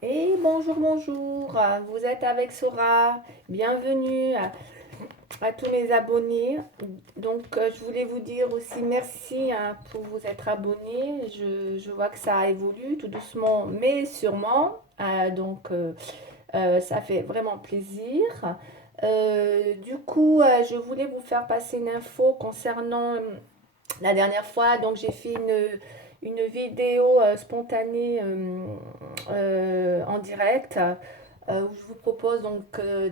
Et bonjour, bonjour, vous êtes avec Sora. Bienvenue à tous mes abonnés. Donc, je voulais vous dire aussi merci pour vous être abonnés. Je vois que ça évolue tout doucement, mais sûrement. Ça fait vraiment plaisir. Je voulais vous faire passer une info concernant la dernière fois. Donc, j'ai fait une vidéo spontanée en direct où je vous propose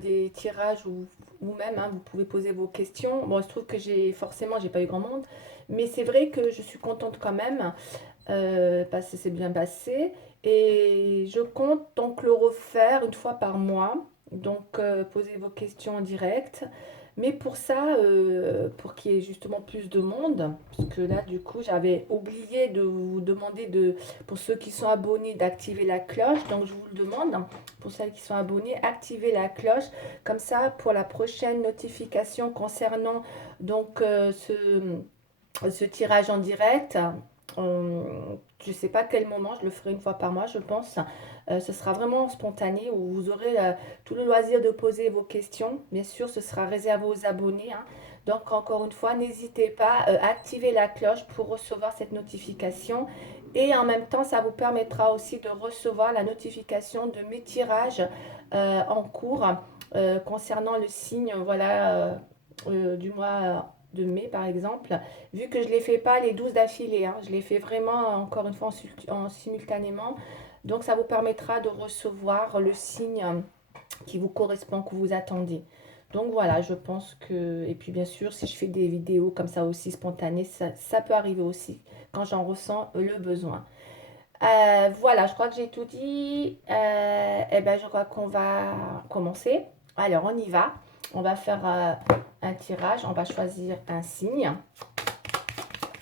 des tirages ou même vous pouvez poser vos questions. Bon, il se trouve que j'ai pas eu grand monde, mais c'est vrai que je suis contente quand même parce que c'est bien passé et je compte donc le refaire une fois par mois. Donc, posez vos questions en direct. Mais pour ça, pour qu'il y ait justement plus de monde, parce que là, du coup, j'avais oublié de vous demander pour ceux qui sont abonnés, d'activer la cloche. Donc, je vous le demande, pour celles qui sont abonnées, activez la cloche. Comme ça, pour la prochaine notification concernant ce tirage en direct, je ne sais pas quel moment, je le ferai une fois par mois, je pense. Ce sera vraiment spontané où vous aurez tout le loisir de poser vos questions. Bien sûr, ce sera réservé aux abonnés, hein. Donc, encore une fois, n'hésitez pas à activer la cloche pour recevoir cette notification. Et en même temps, ça vous permettra aussi de recevoir la notification de mes tirages en cours concernant le signe du mois de mai, par exemple. Vu que je ne les fais pas les 12 d'affilée, hein, je les fais vraiment encore une fois en simultanément. Donc ça vous permettra de recevoir le signe qui vous correspond, que vous attendez. Donc voilà, je pense que... Et puis bien sûr, si je fais des vidéos comme ça aussi spontanées, ça peut arriver aussi quand j'en ressens le besoin. Voilà, je crois que j'ai tout dit. Eh ben, je crois qu'on va commencer. Alors, on y va. On va faire un tirage. On va choisir un signe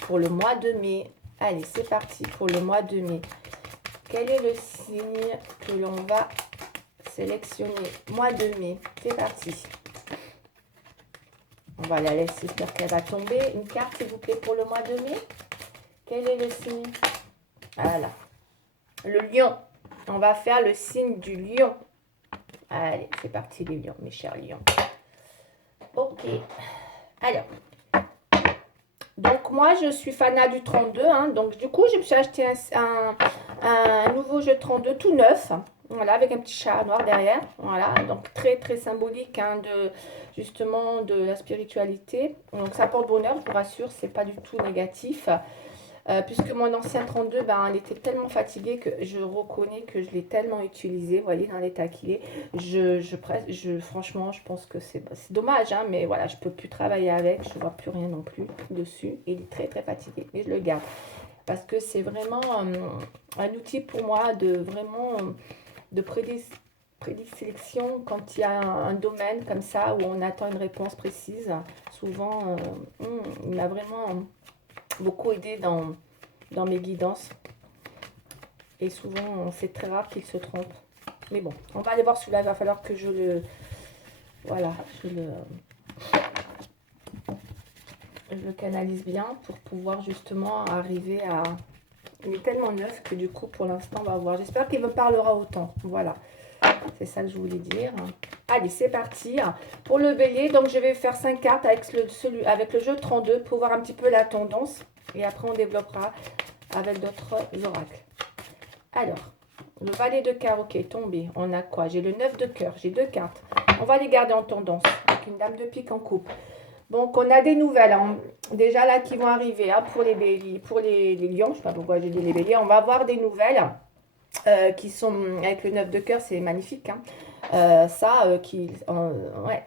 pour le mois de mai. Allez, c'est parti pour le mois de mai. Quel est le signe que l'on va sélectionner? Mois de mai, c'est parti. On va la laisser, j'espère qu'elle va tomber. Une carte, s'il vous plaît, pour le mois de mai. Quel est le signe? Voilà, le lion. On va faire le signe du lion. Allez, c'est parti les lions, mes chers lions. Ok, alors, donc moi je suis fanat du 32, hein, donc du coup je me suis acheté un nouveau jeu 32 tout neuf, voilà, avec un petit chat noir derrière, voilà, donc très très symbolique hein, justement de la spiritualité, donc ça porte bonheur, je vous rassure, c'est pas du tout négatif. Puisque mon ancien 32, ben, il était tellement fatigué que je reconnais que je l'ai tellement utilisé, vous voyez, dans l'état qu'il est. Franchement, je pense que c'est dommage, hein, mais voilà, je ne peux plus travailler avec, je ne vois plus rien non plus dessus. Il est très très fatigué, mais je le garde. Parce que c'est vraiment un outil pour moi de prédilection quand il y a un domaine comme ça où on attend une réponse précise. Souvent, il m'a vraiment beaucoup aidé dans mes guidances. Et souvent, c'est très rare qu'il se trompe. Mais bon, on va aller voir celui-là. Il va falloir que je le... Voilà, je le canalise bien pour pouvoir justement arriver à... Il est tellement neuf que du coup, pour l'instant, on va voir. J'espère qu'il me parlera autant. Voilà, c'est ça que je voulais dire. Allez, c'est parti. Pour le bélier, donc je vais faire 5 cartes avec le jeu 32 pour voir un petit peu la tendance. Et après, on développera avec d'autres oracles. Alors, le valet de carreau qui est tombé, on a quoi? J'ai le 9 de cœur, j'ai deux cartes. On va les garder en tendance, avec une dame de pique en coupe. Donc, on a des nouvelles, hein, déjà là qui vont arriver hein, pour les béliers, pour les lions. Je ne sais pas pourquoi j'ai dit les béliers. On va avoir des nouvelles qui sont avec le 9 de cœur, c'est magnifique, hein. Ouais,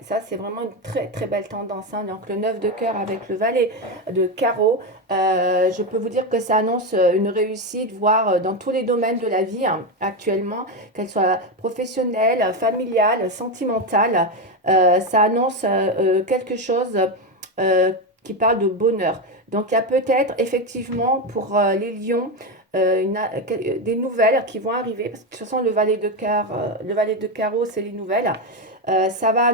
ça c'est vraiment une très très belle tendance, hein. Donc le 9 de cœur avec le valet de carreau, je peux vous dire que ça annonce une réussite, voire dans tous les domaines de la vie hein, actuellement, qu'elle soit professionnelle, familiale, sentimentale. Ça annonce quelque chose euh, qui parle de bonheur. Donc il y a peut-être effectivement pour les lions des nouvelles qui vont arriver. Parce que de toute façon, le valet de carreau, c'est les nouvelles. Ça va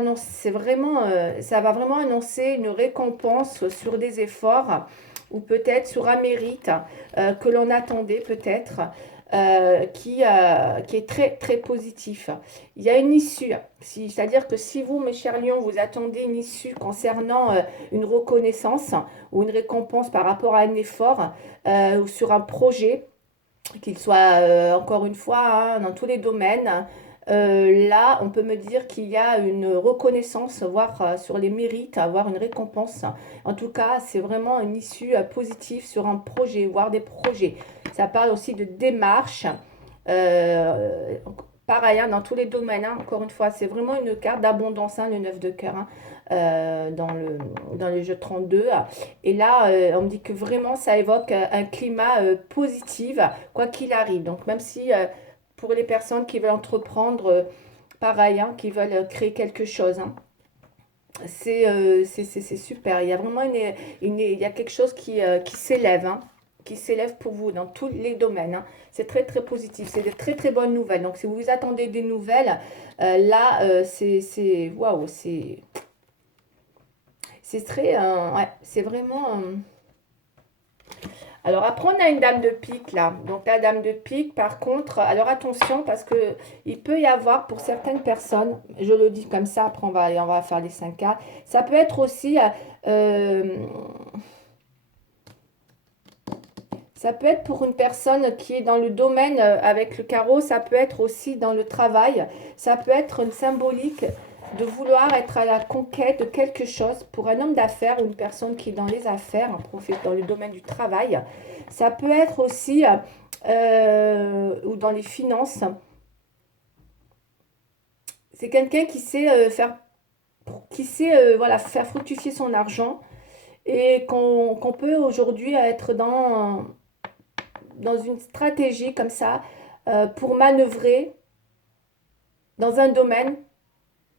vraiment annoncer une récompense sur des efforts ou peut-être sur un mérite que l'on attendait peut-être. qui est très, très positif. Il y a une issue, c'est-à-dire que si vous, mes chers lions, vous attendez une issue concernant une reconnaissance ou une récompense par rapport à un effort ou sur un projet, qu'il soit encore une fois dans tous les domaines. Là, on peut me dire qu'il y a une reconnaissance, voire sur les mérites, avoir une récompense. En tout cas, c'est vraiment une issue positive sur un projet, voire des projets. Ça parle aussi de démarche. Euh, Pareil, dans tous les domaines, encore une fois, c'est vraiment une carte d'abondance, le 9 de cœur, dans le jeu 32. Et là, on me dit que vraiment, ça évoque un climat positif, quoi qu'il arrive. Donc, même si pour les personnes qui veulent entreprendre, pareil, qui veulent créer quelque chose, c'est super. Il y a vraiment il y a quelque chose qui s'élève, qui s'élève pour vous dans tous les domaines. C'est très, très positif. C'est de très, très bonnes nouvelles. Donc, si vous vous attendez des nouvelles, là, waouh, c'est très, ouais, c'est vraiment. Alors après, on a une dame de pique là. Donc la dame de pique, par contre, alors attention parce que il peut y avoir pour certaines personnes, je le dis comme ça, après on va faire les 5 cas. Ça peut être aussi, euh, ça peut être pour une personne qui est dans le domaine avec le carreau, ça peut être aussi dans le travail, ça peut être une symbolique de vouloir être à la conquête de quelque chose pour un homme d'affaires ou une personne qui est dans les affaires, dans le domaine du travail. Ça peut être aussi ou dans les finances. C'est quelqu'un qui sait voilà, faire fructifier son argent et qu'on peut aujourd'hui être dans une stratégie comme ça pour manœuvrer dans un domaine.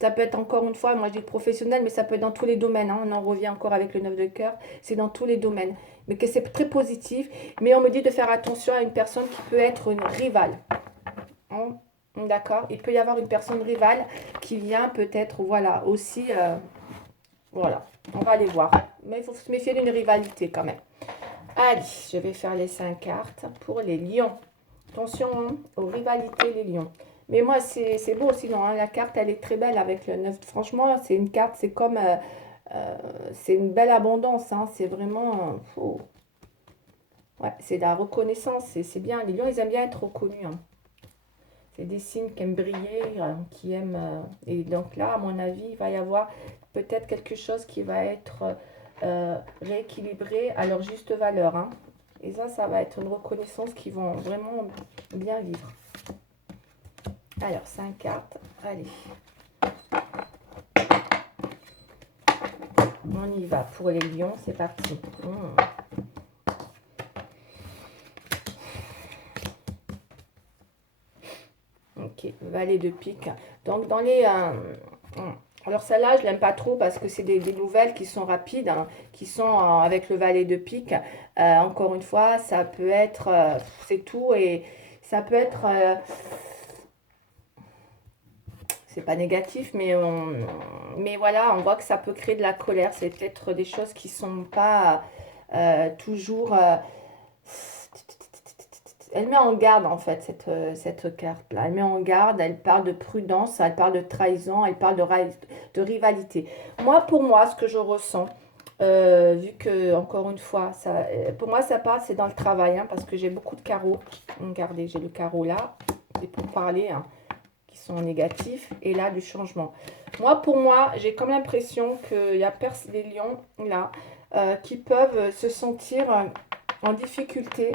Ça peut être encore une fois, moi je dis professionnel, mais ça peut être dans tous les domaines. On en revient encore avec le 9 de cœur. C'est dans tous les domaines. Mais que c'est très positif. Mais on me dit de faire attention à une personne qui peut être une rivale. Hein. D'accord? Il peut y avoir une personne rivale qui vient peut-être, voilà, aussi. Voilà, on va aller voir. Mais il faut se méfier d'une rivalité quand même. Allez, je vais faire les 5 cartes pour les lions. Attention aux rivalités, les lions. Mais moi, c'est beau sinon. La carte, elle est très belle avec le 9. Franchement, c'est une carte, c'est comme. C'est une belle abondance. C'est vraiment. Ouais, c'est de la reconnaissance. C'est bien. Les lions, ils aiment bien être reconnus. C'est des signes qui aiment briller, qui aiment. Et donc là, à mon avis, il va y avoir peut-être quelque chose qui va être rééquilibré à leur juste valeur. Et ça va être une reconnaissance qui vont vraiment bien vivre. Alors, 5 cartes. Allez. On y va pour les lions. C'est parti. Ok, valet de pique. Donc, dans les... alors, celle-là, je l'aime pas trop parce que c'est des nouvelles qui sont rapides, qui sont avec le valet de pique. Encore une fois, ça peut être... c'est tout et ça peut être... c'est pas négatif, mais voilà, on voit que ça peut créer de la colère. C'est peut-être des choses qui sont pas toujours... elle met en garde en fait cette carte-là. Elle met en garde, elle parle de prudence, elle parle de trahison, elle parle de rivalité. Moi, pour moi, ce que je ressens, vu que, encore une fois, pour moi, ça part, c'est dans le travail, parce que j'ai beaucoup de carreaux. Regardez, j'ai le carreau là, et pour parler, qui sont négatifs, et là, du changement. Pour moi, j'ai comme l'impression qu'il y a des lions là qui peuvent se sentir en difficulté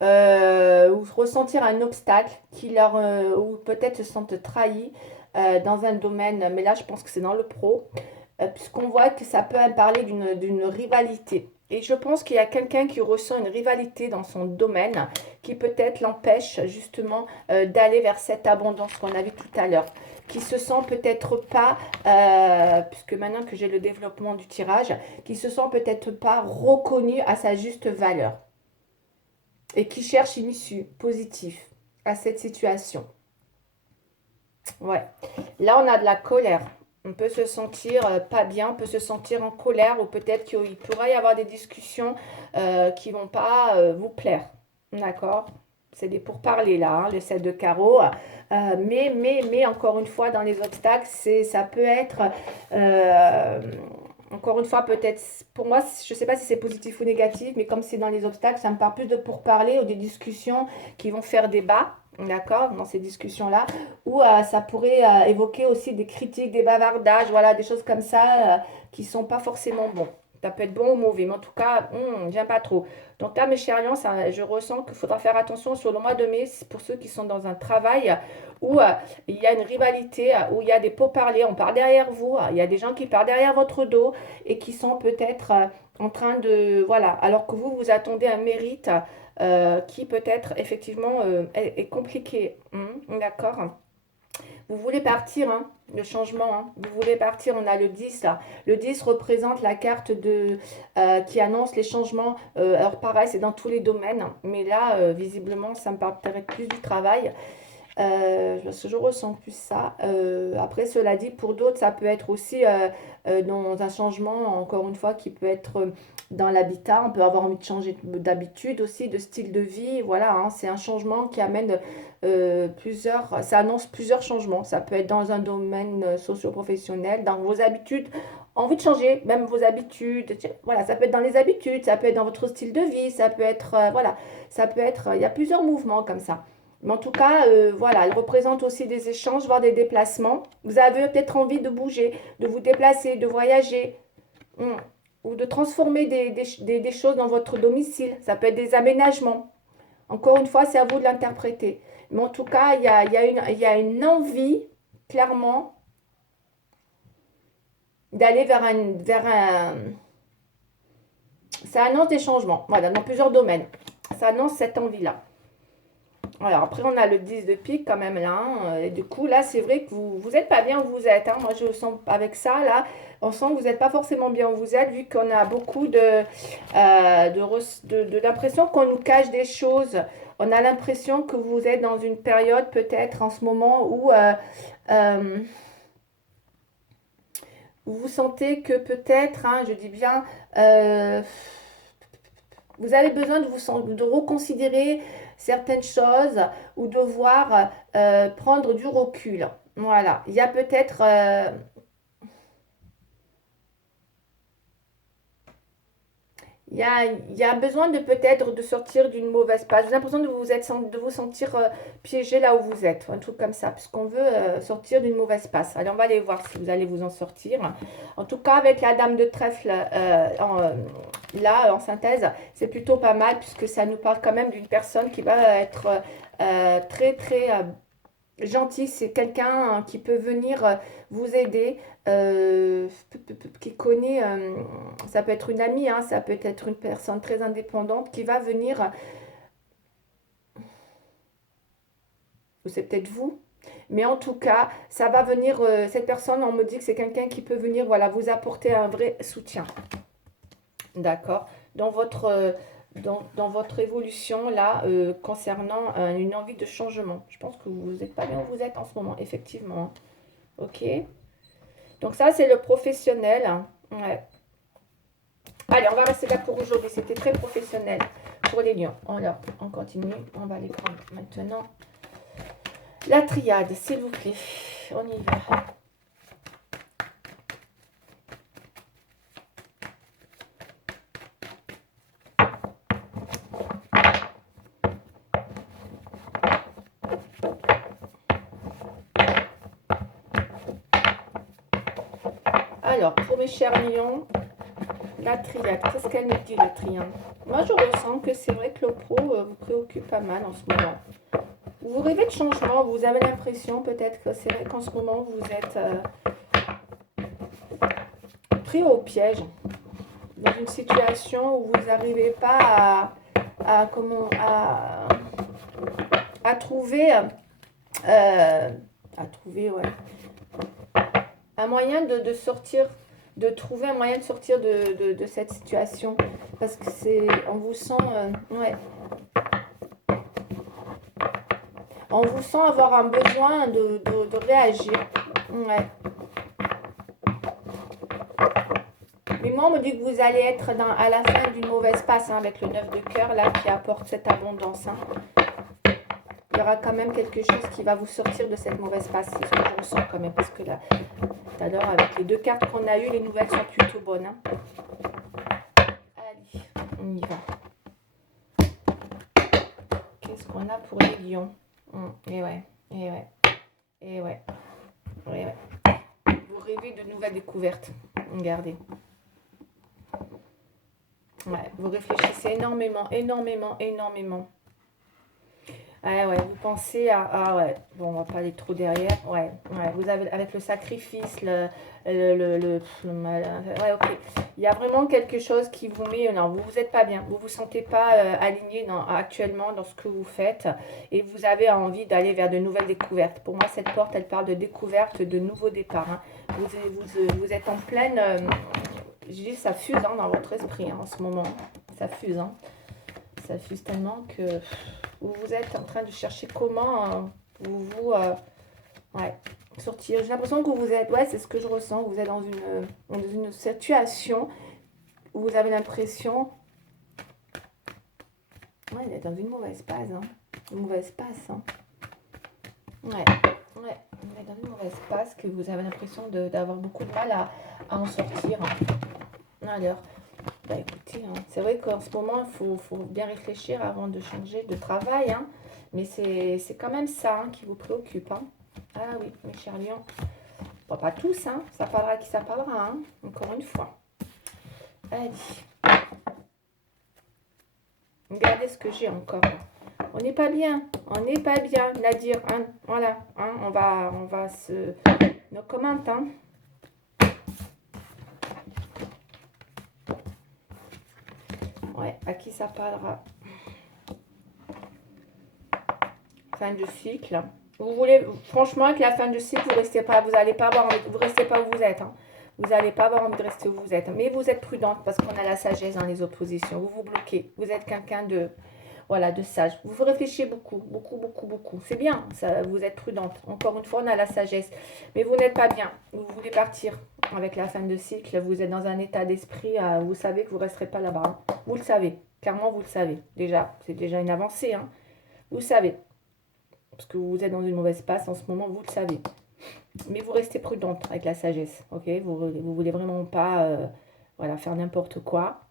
ou ressentir un obstacle ou peut-être se sentent trahis dans un domaine, mais là je pense que c'est dans le pro, puisqu'on voit que ça peut parler d'une rivalité. Et je pense qu'il y a quelqu'un qui ressent une rivalité dans son domaine qui peut-être l'empêche justement d'aller vers cette abondance qu'on a vu tout à l'heure. Qui se sent peut-être pas, puisque maintenant que j'ai le développement du tirage, qui se sent peut-être pas reconnu à sa juste valeur et qui cherche une issue positive à cette situation. Ouais. Là, on a de la colère. On peut se sentir pas bien, on peut se sentir en colère ou peut-être qu'il pourrait y avoir des discussions qui vont pas vous plaire. D'accord? C'est des pourparlers là, hein, le 7 de carreau. Mais, encore une fois, dans les obstacles, ça peut être, euh, encore une fois, peut-être, pour moi, je ne sais pas si c'est positif ou négatif, mais comme c'est dans les obstacles, ça me parle plus de pourparlers ou des discussions qui vont faire débat. D'accord, dans ces discussions-là, ou ça pourrait évoquer aussi des critiques, des bavardages, voilà, des choses comme ça qui sont pas forcément bons. Ça peut être bon ou mauvais, mais en tout cas, j'aime pas trop. Donc là, mes chers lions, je ressens qu'il faudra faire attention sur le mois de mai pour ceux qui sont dans un travail où il y a une rivalité, où il y a des pourparlers, on part derrière vous, il y a des gens qui partent derrière votre dos et qui sont peut-être en train de... Voilà, alors que vous attendez un mérite qui peut-être effectivement est compliqué. D'accord? Vous voulez partir, hein, le changement, hein. Vous voulez partir, on a le 10 là. Le 10 représente la carte qui annonce les changements. Alors pareil, c'est dans tous les domaines, mais là, visiblement, ça me parle peut-être plus du travail. Parce que je ressens plus ça. Après, cela dit, pour d'autres, ça peut être aussi dans un changement, encore une fois, qui peut être dans l'habitat. On peut avoir envie de changer d'habitude aussi, de style de vie. Voilà, hein, c'est un changement qui amène ça annonce plusieurs changements. Ça peut être dans un domaine socio-professionnel, dans vos habitudes. Envie de changer, même vos habitudes. Voilà, ça peut être dans les habitudes, ça peut être dans votre style de vie, ça peut être, voilà, ça peut être, il y a plusieurs mouvements comme ça. Mais en tout cas, voilà, elle représente aussi des échanges, voire des déplacements. Vous avez peut-être envie de bouger, de vous déplacer, de voyager, ou de transformer des choses dans votre domicile. Ça peut être des aménagements. Encore une fois, c'est à vous de l'interpréter. Mais en tout cas, il y a une envie, clairement, d'aller vers un... Ça annonce des changements, voilà, dans plusieurs domaines. Ça annonce cette envie-là. Alors après, on a le 10 de pique quand même là, hein. Et du coup, là, c'est vrai que vous n'êtes pas bien où vous êtes, hein. Moi, je sens avec ça, là, on sent que vous n'êtes pas forcément bien où vous êtes, vu qu'on a beaucoup de l'impression qu'on nous cache des choses. On a l'impression que vous êtes dans une période, peut-être en ce moment, où euh, vous sentez que peut-être, hein, je dis bien, euh, vous avez besoin de reconsidérer certaines choses ou de voir prendre du recul. Voilà. Il y a peut-être il y a besoin de peut-être de sortir d'une mauvaise passe. J'ai l'impression de vous sentir piégé là où vous êtes, un truc comme ça, parce qu'on veut sortir d'une mauvaise passe. Allez, on va aller voir si vous allez vous en sortir. En tout cas, avec la dame de trèfle là, en synthèse, c'est plutôt pas mal, puisque ça nous parle quand même d'une personne qui va être très, très gentil, c'est quelqu'un qui peut venir vous aider, qui connaît, ça peut être une amie, hein, ça peut être une personne très indépendante qui va venir, ou c'est peut-être vous, mais en tout cas, ça va venir, cette personne, on me dit que c'est quelqu'un qui peut venir, voilà, vous apporter un vrai soutien, d'accord, dans votre évolution là, concernant une envie de changement. Je pense que vous n'êtes pas bien où vous êtes en ce moment, effectivement, hein. Ok. Donc ça, c'est le professionnel, hein. Ouais. Allez, on va rester là pour aujourd'hui. C'était très professionnel pour les lions. On continue. On va aller prendre maintenant la triade, s'il vous plaît. On y va. Alors, pour mes chers lions, la triade, qu'est-ce qu'elle nous dit, la triade? Moi, je ressens que c'est vrai que le pro vous préoccupe pas mal en ce moment. Vous rêvez de changement, vous avez l'impression peut-être que c'est vrai qu'en ce moment, vous êtes pris au piège, dans une situation où vous n'arrivez pas à trouver, ouais, un moyen de sortir, de trouver un moyen de sortir de cette situation. Parce que on vous sent, ouais, on vous sent avoir un besoin de réagir. Ouais. Mais moi, on me dit que vous allez être à la fin d'une mauvaise passe hein, avec le 9 de cœur, là, qui apporte cette abondance. Hein. Il y aura quand même quelque chose qui va vous sortir de cette mauvaise passe. C'est ce que je ressens quand même. Parce que là, tout à l'heure, avec les 2 cartes qu'on a eues, les nouvelles sont plutôt bonnes. Hein. Allez, on y va. Qu'est-ce qu'on a pour les lions? Et ouais, et ouais, et ouais, et ouais. Vous rêvez de nouvelles découvertes. Regardez. Ouais, vous réfléchissez énormément, énormément, énormément. Ouais, ouais, vous pensez à... Ah ouais, bon, on va pas aller trop derrière. Ouais, ouais, vous avez avec le sacrifice, ouais, ok. Il y a vraiment quelque chose qui vous met... Non, vous êtes pas bien. Vous vous sentez pas aligné actuellement dans ce que vous faites. Et vous avez envie d'aller vers de nouvelles découvertes. Pour moi, cette porte, elle parle de découverte, de nouveaux départs. Hein. Vous êtes en pleine... je dis, ça fuse hein, dans votre esprit hein, en ce moment. Ça fuse, hein. Ça fuse tellement que vous êtes en train de chercher comment ouais, sortir. J'ai l'impression que vous êtes, ouais, c'est ce que je ressens, vous êtes dans une situation où vous avez l'impression, ouais, d'être dans une mauvaise passe, hein. Une mauvaise passe, hein. Ouais, ouais, vous êtes dans une mauvaise passe que vous avez l'impression d'avoir beaucoup de mal à en sortir. Alors, bah écoutez, hein, c'est vrai qu'en ce moment, il faut bien réfléchir avant de changer de travail, hein, mais c'est quand même ça hein, qui vous préoccupe. Hein. Ah oui, mes chers lions. Bon, pas tous, hein, ça parlera qui ça parlera, hein, encore une fois. Allez. Regardez ce que j'ai encore. On n'est pas bien, on n'est pas bien, Nadir. Hein, voilà, hein, on va se... Nos commentaires, hein. Ouais, à qui ça parlera? Fin de cycle. Vous voulez, franchement, avec la fin de cycle, vous restez pas, vous allez pas avoir, vous restez pas où vous êtes. Hein. Vous n'allez pas avoir envie de rester où vous êtes. Mais vous êtes prudente parce qu'on a la sagesse dans les oppositions. Vous vous bloquez. Vous êtes quelqu'un de, voilà, de sage. Vous réfléchissez beaucoup, beaucoup, beaucoup, beaucoup. C'est bien, ça, vous êtes prudente. Encore une fois, on a la sagesse. Mais vous n'êtes pas bien. Vous voulez partir avec la fin de cycle. Vous êtes dans un état d'esprit. Vous savez que vous ne resterez pas là-bas. Hein. Vous le savez. Clairement, vous le savez. Déjà, c'est déjà une avancée. Hein. Vous le savez. Parce que vous êtes dans une mauvaise passe en ce moment, vous le savez. Mais vous restez prudente avec la sagesse, ok? Vous voulez vraiment pas voilà, faire n'importe quoi.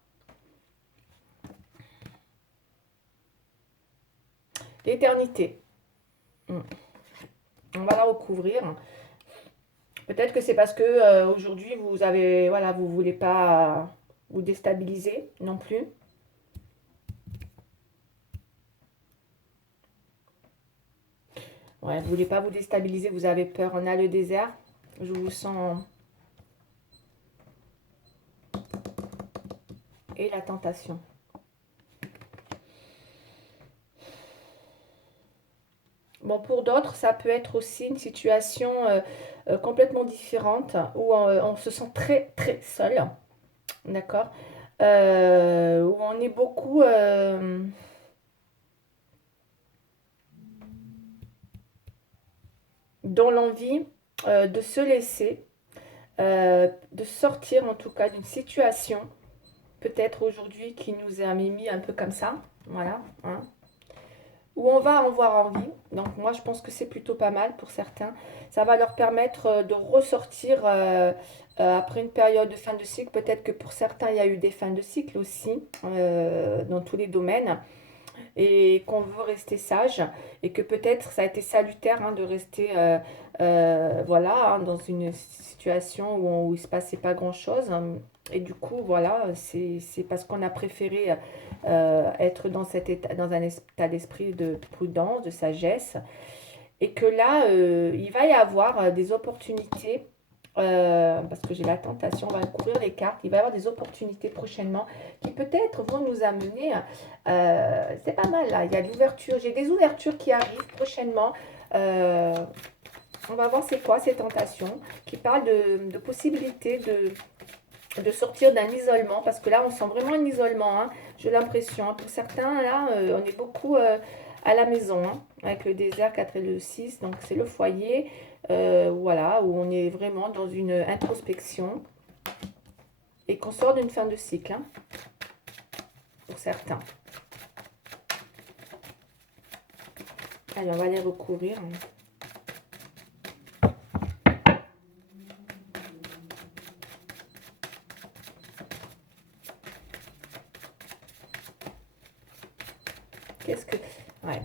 L'éternité. On va la recouvrir. Peut-être que c'est parce que aujourd'hui, vous avez, voilà, vous voulez pas vous déstabiliser non plus. Ouais, vous voulez pas vous déstabiliser, vous avez peur. On a le désert. Je vous sens... Et la tentation. Bon, pour d'autres, ça peut être aussi une situation complètement différente où on se sent très, très seul. D'accord? Où on est beaucoup... dans l'envie de se laisser, de sortir en tout cas d'une situation, peut-être aujourd'hui qui nous a mis un peu comme ça, voilà, hein, où on va en avoir envie. Donc moi je pense que c'est plutôt pas mal pour certains. Ça va leur permettre de ressortir après une période de fin de cycle. Peut-être que pour certains il y a eu des fins de cycle aussi dans tous les domaines. Et qu'on veut rester sage et que peut-être ça a été salutaire hein, de rester voilà, hein, dans une situation où il ne se passait pas grand-chose. Hein. Et du coup, voilà, c'est parce qu'on a préféré être dans, cet état, dans un état d'esprit de prudence, de sagesse. Et que là, il va y avoir des opportunités parce que j'ai la tentation, on va couvrir les cartes, il va y avoir des opportunités prochainement qui peut-être vont nous amener, c'est pas mal là, il y a de l'ouverture, j'ai des ouvertures qui arrivent prochainement, on va voir c'est quoi ces tentations, qui parlent de possibilités de sortir d'un isolement, parce que là on sent vraiment un isolement, hein, j'ai l'impression, hein. Pour certains là on est beaucoup à la maison, hein, avec le désert 4 et le 6, donc c'est le foyer, voilà, où on est vraiment dans une introspection et qu'on sort d'une fin de cycle, hein, pour certains. Allez, on va les recouvrir. Qu'est-ce que... Ouais.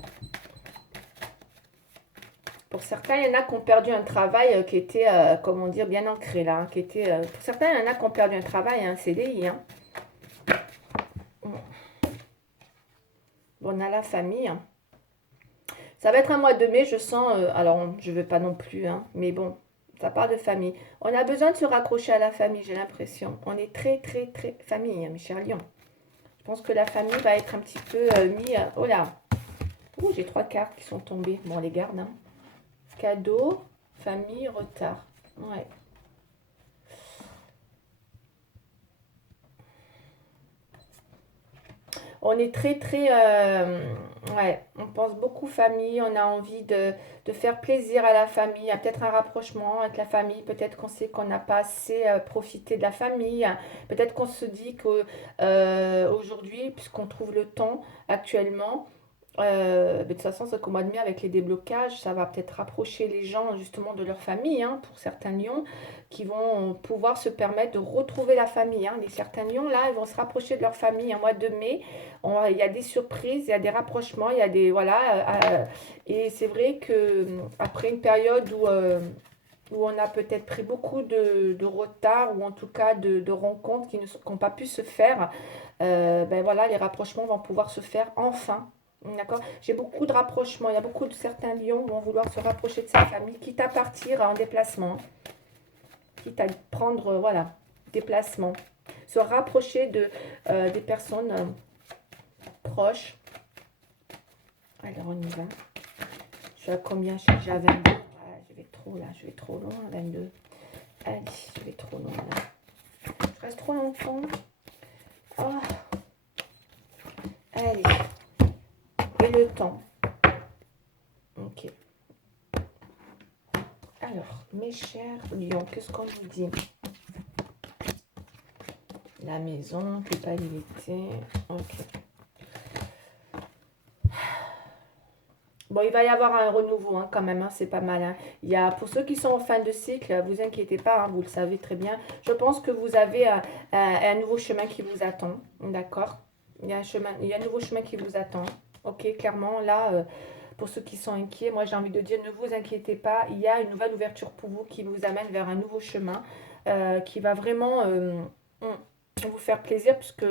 Pour certains, il y en a qui ont perdu un travail qui était, comment dire, bien ancré là. Qui était, pour certains, il y en a qui ont perdu un travail, un CDI. Hein. Bon, on a la famille. Hein. Ça va être un mois de mai, je sens. Alors, je ne veux pas non plus, hein, mais bon, ça part de famille. On a besoin de se raccrocher à la famille, j'ai l'impression. On est très, très, très famille, hein, mes chers lions. Je pense que la famille va être un petit peu mis. Oh là! Ouh, j'ai 3 cartes qui sont tombées. Bon, on les garde. Hein. Cadeau, famille, retard. Ouais. On est très, très... ouais, on pense beaucoup famille. On a envie de faire plaisir à la famille. Il y a peut-être un rapprochement avec la famille. Peut-être qu'on sait qu'on n'a pas assez profité de la famille. Peut-être qu'on se dit que aujourd'hui, puisqu'on trouve le temps actuellement, mais de toute façon, c'est qu'au mois de mai, avec les déblocages, ça va peut-être rapprocher les gens justement de leur famille, hein, pour certains lions, qui vont pouvoir se permettre de retrouver la famille. Hein. Les certains lions, là, ils vont se rapprocher de leur famille en mois de mai. Il y a des surprises, il y a des rapprochements, il y a des... Voilà. Et c'est vrai que après une période où on a peut-être pris beaucoup de retard, ou en tout cas de rencontres qui n'ont pas pu se faire, ben voilà, les rapprochements vont pouvoir se faire enfin. D'accord. J'ai beaucoup de rapprochements. Il y a beaucoup de certains lions vont vouloir se rapprocher de sa famille, quitte à partir en déplacement, quitte à prendre, voilà, déplacement. Se rapprocher des personnes proches. Alors, on y va. Je suis à combien? Je suis déjà à 22. Ah, je vais trop là, je vais trop loin, 22. Allez, je vais trop loin là. Je reste trop longtemps. Oh. Allez. Et le temps. Ok. Alors, mes chers lions, qu'est-ce qu'on nous dit? La maison, culpabilité. Ok. Bon, il va y avoir un renouveau, hein, quand même, hein, c'est pas mal. Hein. Il y a, pour ceux qui sont en fin de cycle, vous inquiétez pas, hein, vous le savez très bien. Je pense que vous avez un nouveau chemin qui vous attend, d'accord? Il y a un nouveau chemin qui vous attend. Ok, clairement, là, pour ceux qui sont inquiets, moi j'ai envie de dire, ne vous inquiétez pas, il y a une nouvelle ouverture pour vous qui vous amène vers un nouveau chemin qui va vraiment vous faire plaisir, puisque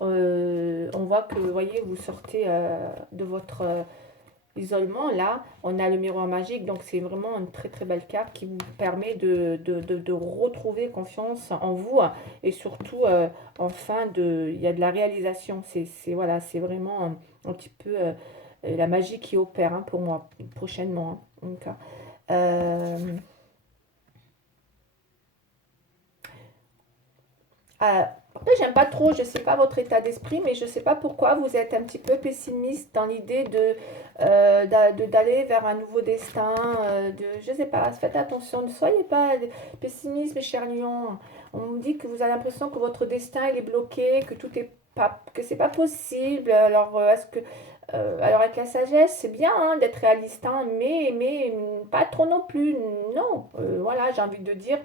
on voit que, vous voyez, vous sortez de votre isolement. Là, on a le miroir magique, donc c'est vraiment une très très belle carte qui vous permet de retrouver confiance en vous, et surtout, enfin, il y a de la réalisation. Voilà, c'est vraiment un petit peu la magie qui opère, hein, pour moi prochainement. Hein. Donc, euh, après, j'aime pas trop, je sais pas votre état d'esprit, mais je sais pas pourquoi vous êtes un petit peu pessimiste dans l'idée d'aller vers un nouveau destin, je sais pas, faites attention, ne soyez pas pessimiste, mes chers lions. On me dit que vous avez l'impression que votre destin il est bloqué, que tout est pas, que c'est pas possible. Alors, alors avec la sagesse, c'est bien, hein, d'être réaliste, hein, mais pas trop non plus. Non, voilà, j'ai envie de dire.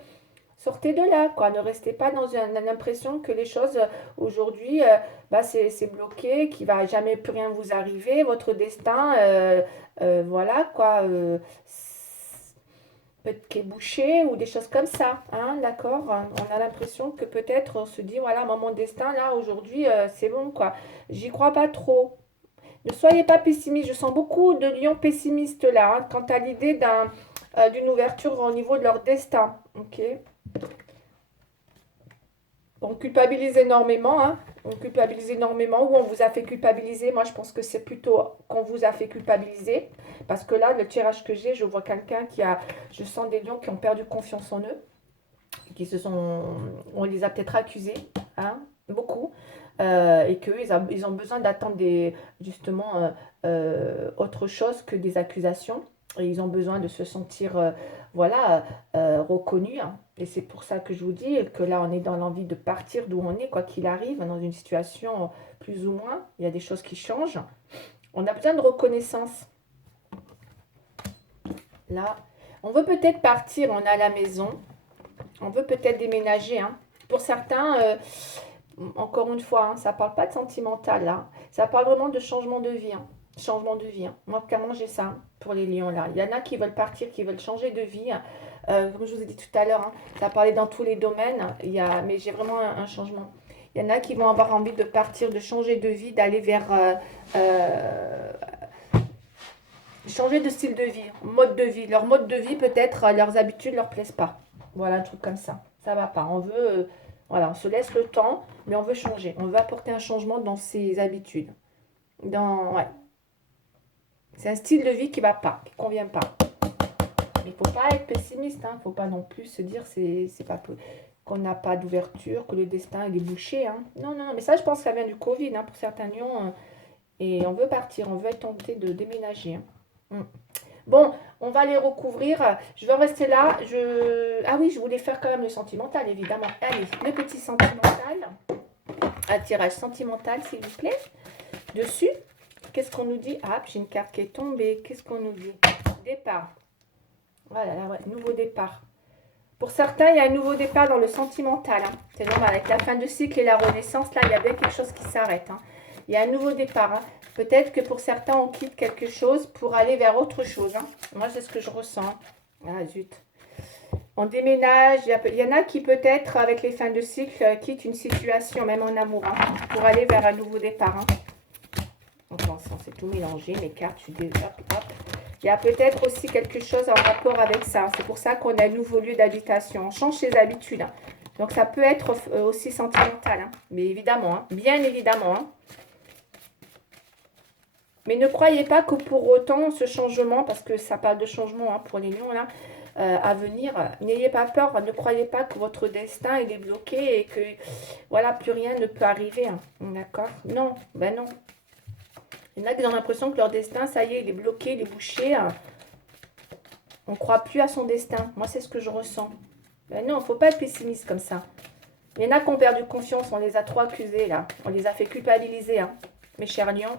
Sortez de là, quoi. Ne restez pas dans l'impression que les choses aujourd'hui, bah, c'est bloqué, qu'il va jamais plus rien vous arriver, votre destin, voilà, quoi, peut-être qu'il est bouché ou des choses comme ça, hein, d'accord? On a l'impression que peut-être on se dit, voilà, moi, mon destin, là, aujourd'hui, c'est bon, quoi. J'y crois pas trop. Ne soyez pas pessimiste. Je sens beaucoup de lions pessimistes là, hein, quant à l'idée d'une ouverture au niveau de leur destin. Ok. On culpabilise énormément, hein. On culpabilise énormément, ou on vous a fait culpabiliser. Moi, je pense que c'est plutôt qu'on vous a fait culpabiliser. Parce que là, le tirage que j'ai, je vois quelqu'un qui a... Je sens des lions qui ont perdu confiance en eux. Qui se sont... On les a peut-être accusés, hein, beaucoup. Et qu'eux, ils ont besoin d'attendre justement autre chose que des accusations. Et ils ont besoin de se sentir, voilà, reconnus, hein. Et c'est pour ça que je vous dis que là, on est dans l'envie de partir d'où on est, quoi qu'il arrive, dans une situation plus ou moins. Il y a des choses qui changent. On a besoin de reconnaissance. Là, on veut peut-être partir, on est à la maison. On veut peut-être déménager. Hein. Pour certains, encore une fois, hein, ça ne parle pas de sentimental là. Ça parle vraiment de changement de vie. Hein. Changement de vie. Hein. Moi, clairement, j'ai ça hein, pour les lions là. Il y en a qui veulent partir, qui veulent changer de vie. Comme je vous ai dit tout à l'heure, hein, ça parlait dans tous les domaines. Mais j'ai vraiment un changement. Il y en a qui vont avoir envie de partir, de changer de vie, d'aller vers changer de style de vie, mode de vie. Leur mode de vie, peut-être, leurs habitudes ne leur plaisent pas. Voilà, un truc comme ça. Ça va pas. On veut, voilà, on se laisse le temps, mais on veut changer. On veut apporter un changement dans ses habitudes. Ouais. C'est un style de vie qui va pas, qui convient pas. Il faut pas être pessimiste. Hein. Faut pas non plus se dire c'est pas qu'on n'a pas d'ouverture, que le destin il est bouché. Hein. Non, non, mais ça, je pense que ça vient du Covid hein, pour certains lions. Et on veut partir, on veut être tenté de déménager. Hein. Bon, on va les recouvrir. Je vais rester là. Ah oui, je voulais faire quand même le sentimental, évidemment. Allez, le petit sentimental. Un tirage sentimental, s'il vous plaît. Dessus, qu'est-ce qu'on nous dit? Ah, j'ai une carte qui est tombée. Qu'est-ce qu'on nous dit? Départ. Voilà, là, ouais, nouveau départ. Pour certains, il y a un nouveau départ dans le sentimental. Hein. C'est normal, avec la fin de cycle et la renaissance, là, il y a bien quelque chose qui s'arrête. Hein. Il y a un nouveau départ. Hein. Peut-être que pour certains, on quitte quelque chose pour aller vers autre chose. Hein. Moi, c'est ce que je ressens. Ah, zut. On déménage. Il y en a qui, peut-être, avec les fins de cycle, quittent une situation, même en amour, hein, pour aller vers un nouveau départ. Hein. Attention, c'est tout mélangé. Les cartes, je suis hop, hop. Il y a peut-être aussi quelque chose en rapport avec ça. C'est pour ça qu'on a un nouveau lieu d'habitation. On change ses habitudes. Hein. Donc, ça peut être aussi sentimental. Hein. Mais évidemment, hein, bien évidemment. Hein. Mais ne croyez pas que pour autant, ce changement, parce que ça parle de changement hein, pour les lions là, à venir, n'ayez pas peur, ne croyez pas que votre destin il est bloqué et que voilà, plus rien ne peut arriver. Hein. D'accord? Non, ben non. Il y en a qui ont l'impression que leur destin, ça y est, il est bloqué, il est bouché. Hein. On ne croit plus à son destin. Moi, c'est ce que je ressens. Ben non, il ne faut pas être pessimiste comme ça. Il y en a qui ont perdu confiance, on les a trop accusés là. On les a fait culpabiliser, hein, mes chers lions.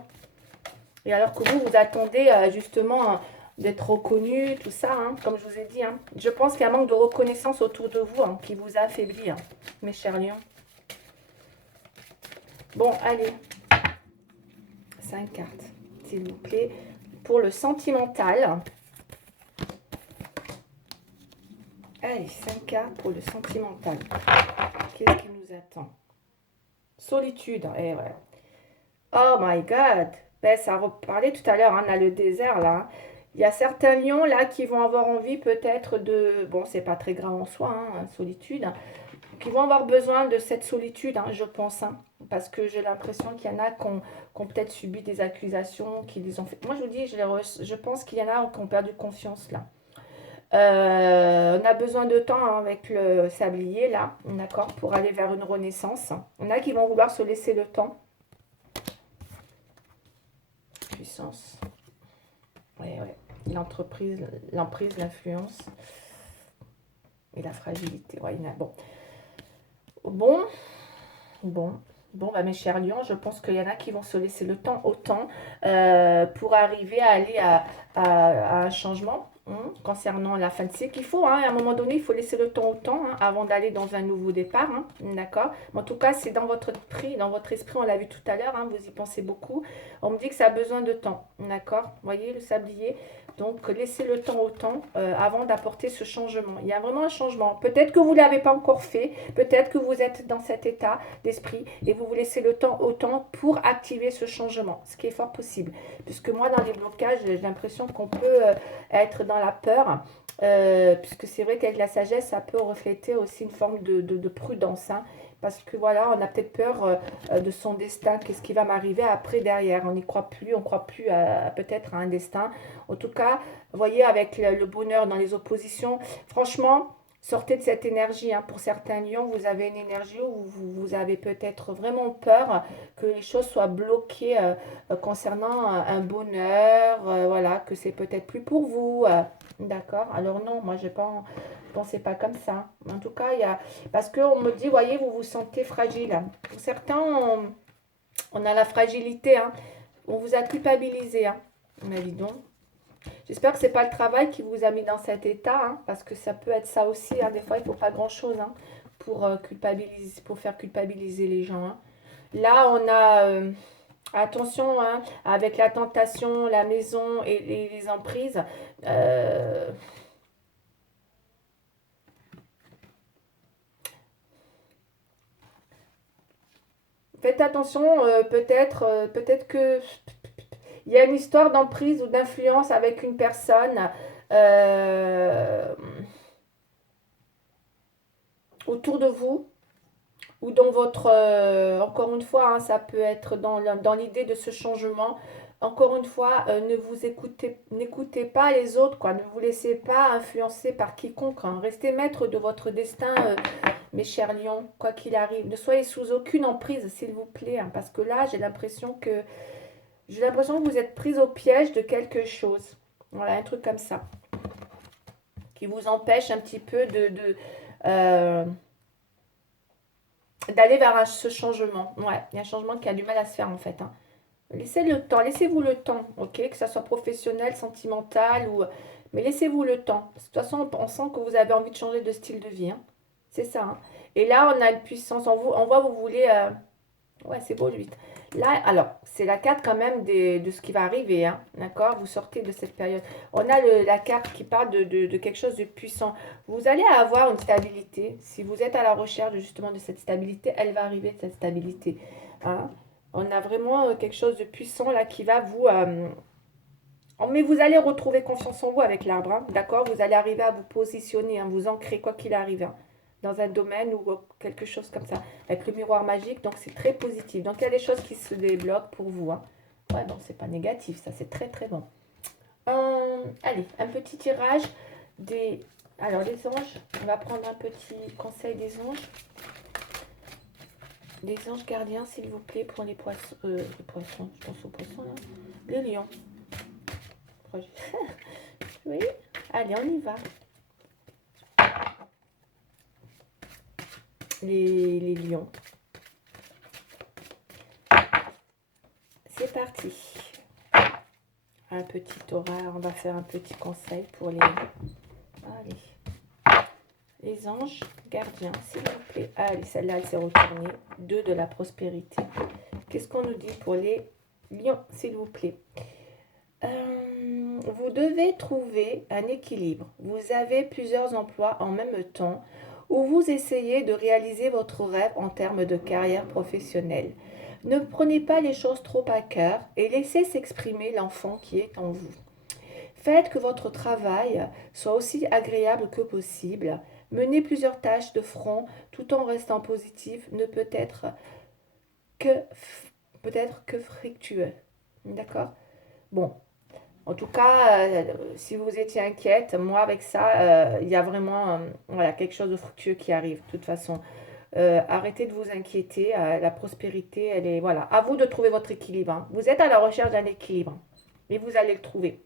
Et alors que vous attendez justement d'être reconnu, tout ça, hein, comme je vous ai dit. Hein. Je pense qu'il y a un manque de reconnaissance autour de vous hein, qui vous a affaibli, hein, mes chers lions. Bon, allez. 5 cartes, s'il vous plaît. Pour le sentimental. Allez, 5 cartes pour le sentimental. Qu'est-ce qui nous attend? Solitude. Eh ouais. Oh my God. Ben, ça reparlait tout à l'heure, hein, on a le désert là. Il y a certains lions là qui vont avoir envie peut-être de... Bon, c'est pas très grave en soi, hein, solitude. Hein, qui vont avoir besoin de cette solitude, hein, je pense. Hein, parce que j'ai l'impression qu'il y en a qui ont peut-être subi des accusations, qui les ont fait... Moi, je vous dis, je pense qu'il y en a qui ont perdu confiance là. On a besoin de temps hein, avec le sablier là, d'accord, pour aller vers une renaissance. Il y en a qui vont vouloir se laisser le temps. Puissance. Ouais. L'entreprise, l'emprise, l'influence et la fragilité. Ouais, Bon, bah, mes chers lions, je pense qu'il y en a qui vont se laisser le temps autant pour arriver à aller à un changement concernant la fin de cycle. Il faut, hein, à un moment donné, il faut laisser le temps au temps hein, avant d'aller dans un nouveau départ. Hein, d'accord? En tout cas, c'est dans votre esprit, on l'a vu tout à l'heure, hein, vous y pensez beaucoup. On me dit que ça a besoin de temps. D'accord? Vous voyez le sablier? Donc, laissez le temps au temps avant d'apporter ce changement. Il y a vraiment un changement. Peut-être que vous ne l'avez pas encore fait. Peut-être que vous êtes dans cet état d'esprit et vous vous laissez le temps au temps pour activer ce changement. Ce qui est fort possible. Puisque moi, dans les blocages, j'ai l'impression qu'on peut être dans la peur. Puisque c'est vrai qu'avec la sagesse, ça peut refléter aussi une forme de prudence. Hein. Parce que voilà, on a peut-être peur de son destin. Qu'est-ce qui va m'arriver après, derrière? On n'y croit plus. On ne croit plus peut-être à un destin. En tout cas, vous voyez, avec le bonheur dans les oppositions, franchement, Sortez de cette énergie, hein. Pour certains lions, vous avez une énergie où vous avez peut-être vraiment peur que les choses soient bloquées concernant un bonheur, voilà, que c'est peut-être plus pour vous. D'accord? Alors non, moi je pas, pensez pas comme ça. En tout cas, il y a, parce qu'on me dit, voyez, vous vous sentez fragile. Pour certains, on a la fragilité, hein. On vous a culpabilisé, hein. Mais dis donc. J'espère que c'est pas le travail qui vous a mis dans cet état, hein, parce que ça peut être ça aussi, hein. Des fois, il faut pas grand-chose, hein, pour, culpabiliser, pour faire culpabiliser les gens, hein. Là, on a, attention, hein, avec la tentation, la maison et les emprises. euh, Faites attention, peut-être que il y a une histoire d'emprise ou d'influence avec une personne euh, autour de vous ou dans votre... encore une fois, hein, ça peut être dans l'idée de ce changement. Encore une fois, ne vous écoutez, n'écoutez pas les autres, quoi. Ne vous laissez pas influencer par quiconque, hein. Restez maître de votre destin, mes chers lions, quoi qu'il arrive. Ne soyez sous aucune emprise, s'il vous plaît, hein, parce que là, j'ai l'impression que vous êtes prise au piège de quelque chose. Voilà, un truc comme ça, qui vous empêche un petit peu euh, d'aller vers ce changement. Ouais, il y a un changement qui a du mal à se faire en fait, hein. Laissez le temps, laissez-vous le temps, ok? Que ça soit professionnel, sentimental ou... Mais laissez-vous le temps. De toute façon, on sent que vous avez envie de changer de style de vie, hein. C'est ça, hein. Et là, on a une puissance. On voit, vous voulez... Ouais, c'est beau, lui. Là, alors, c'est la carte quand même de ce qui va arriver, hein. D'accord? Vous sortez de cette période. On a la carte qui parle de quelque chose de puissant. Vous allez avoir une stabilité. Si vous êtes à la recherche justement de cette stabilité, elle va arriver, cette stabilité, hein. On a vraiment quelque chose de puissant là qui va vous... mais vous allez retrouver confiance en vous avec l'arbre, hein. D'accord? Vous allez arriver à vous positionner, hein, vous ancrer quoi qu'il arrive, hein, dans un domaine ou quelque chose comme ça. Avec le miroir magique, donc c'est très positif. Donc il y a des choses qui se débloquent pour vous, hein. Ouais, bon, c'est pas négatif, ça c'est très très bon. Allez, un petit tirage des... Alors les anges, on va prendre un petit conseil des anges. Les anges gardiens, s'il vous plaît, pour les poissons. Les poissons, je pense aux poissons là. Les lions. Oui, allez, on y va. Les lions. C'est parti. Un petit aura, on va faire un petit conseil pour les... Allez. Les anges gardiens, s'il vous plaît. Allez, celle-là, elle s'est retournée. 2 de la prospérité. Qu'est-ce qu'on nous dit pour les lions, s'il vous plaît? Vous devez trouver un équilibre. Vous avez plusieurs emplois en même temps où vous essayez de réaliser votre rêve en termes de carrière professionnelle. Ne prenez pas les choses trop à cœur et laissez s'exprimer l'enfant qui est en vous. Faites que votre travail soit aussi agréable que possible. Menez plusieurs tâches de front tout en restant positif ne peut être que, fructueux. D'accord? Bon, en tout cas, si vous étiez inquiète, moi avec ça, il y a vraiment voilà, quelque chose de fructueux qui arrive. De toute façon, arrêtez de vous inquiéter. La prospérité, elle est... Voilà, à vous de trouver votre équilibre, hein. Vous êtes à la recherche d'un équilibre et vous allez le trouver.